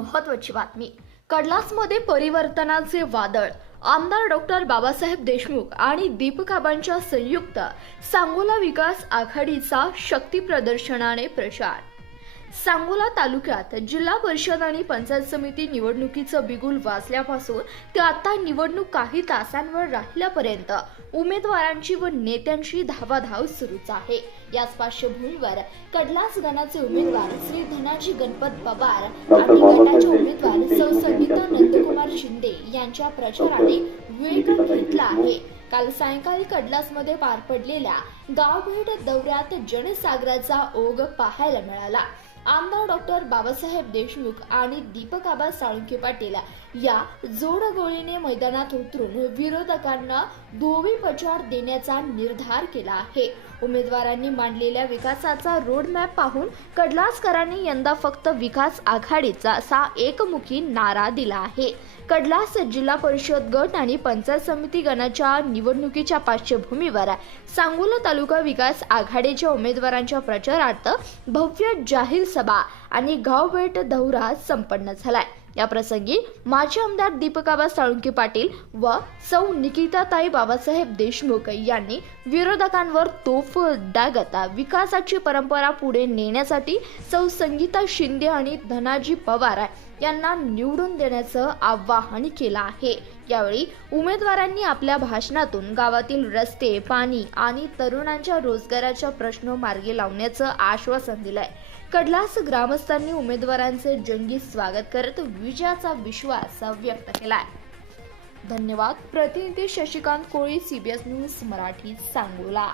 महत्त्वाची बातमी. कडलासमध्ये परिवर्तनाचे वादळ. आमदार डॉक्टर बाबासाहेब देशमुख आणि दीपकाबांच्या संयुक्त सांगोला विकास आघाडीचा शक्ती प्रदर्शनाने प्रचार. सांगोला तालुक्यात जिल्हा परिषद आणि पंचायत समिती निवडणुकीचं बिगुल वाजल्यापासून ते आता निवडणूक काही तासांवर राहिल्यापर्यंत उमेदवारांची व नेत्यांची धावाधाव सुरूच आहे. याच पार्श्वभूमीवर कडलास गणाचे उमेदवार श्री धनाजी गणपत पवार आणि गटाचे उमेदवार सौ संगीता नंदकुमार शिंदे यांच्या प्रचाराने वेग घेतला आहे. काल सायंकाळी कडलासमध्ये पार पडलेल्या गावभेट दौऱ्यात जनसागराचा ओघ पाहायला मिळाला. आमदार डॉक्टर बाबासाहेब देशमुख आणि दीपकाबा साळुंखे पाटील या जोडगोळीने मैदानात उतरून विरोधकांना धोबीपछाड देण्याचा निर्धार केला आहे. उमेदवारांनी मांडलेल्या विकासाचा रोडमॅप पाहून कडलासकरांनी यंदा फक्त विकास आघाडीचा असा एकमुखी नारा दिला आहे. कडलास जिल्हा परिषद गट आणि पंचायत समिती गणाच्या निवडणुकीच्या पार्श्वभूमीवर सांगोला तालुका विकास आघाडीच्या उमेदवारांच्या प्रचारार्थ भव्य जाहीर सभा आणि गावभेट दौरा संपन्न झालाय. या प्रसंगी माजी आमदार दीपकाबा साळुंखे पाटील व सौ निकिताताई बाबासाहेब देशमुख यांनी विरोधकांवर तोफ डागत विकासाची परंपरा पुढे नेण्यासाठी सौ संगीता शिंदे आणि धनाजी पवार यांना निवडून देण्याचं आवाहन केलं आहे. यावेळी उमेदवारांनी आपल्या भाषणातून गावातील रस्ते, पाणी आणि तरुणांच्या रोजगाराच्या प्रश्न मार्गी लावण्याचं आश्वासन दिलंय. कडलास ग्रामस्थांनी उमेदवारांचे जंगी स्वागत करत विजयाचा विश्वास व्यक्त केलाय. धन्यवाद. प्रतिनिधी शशिकांत कोळी, CBS न्यूज मराठी, सांगोला.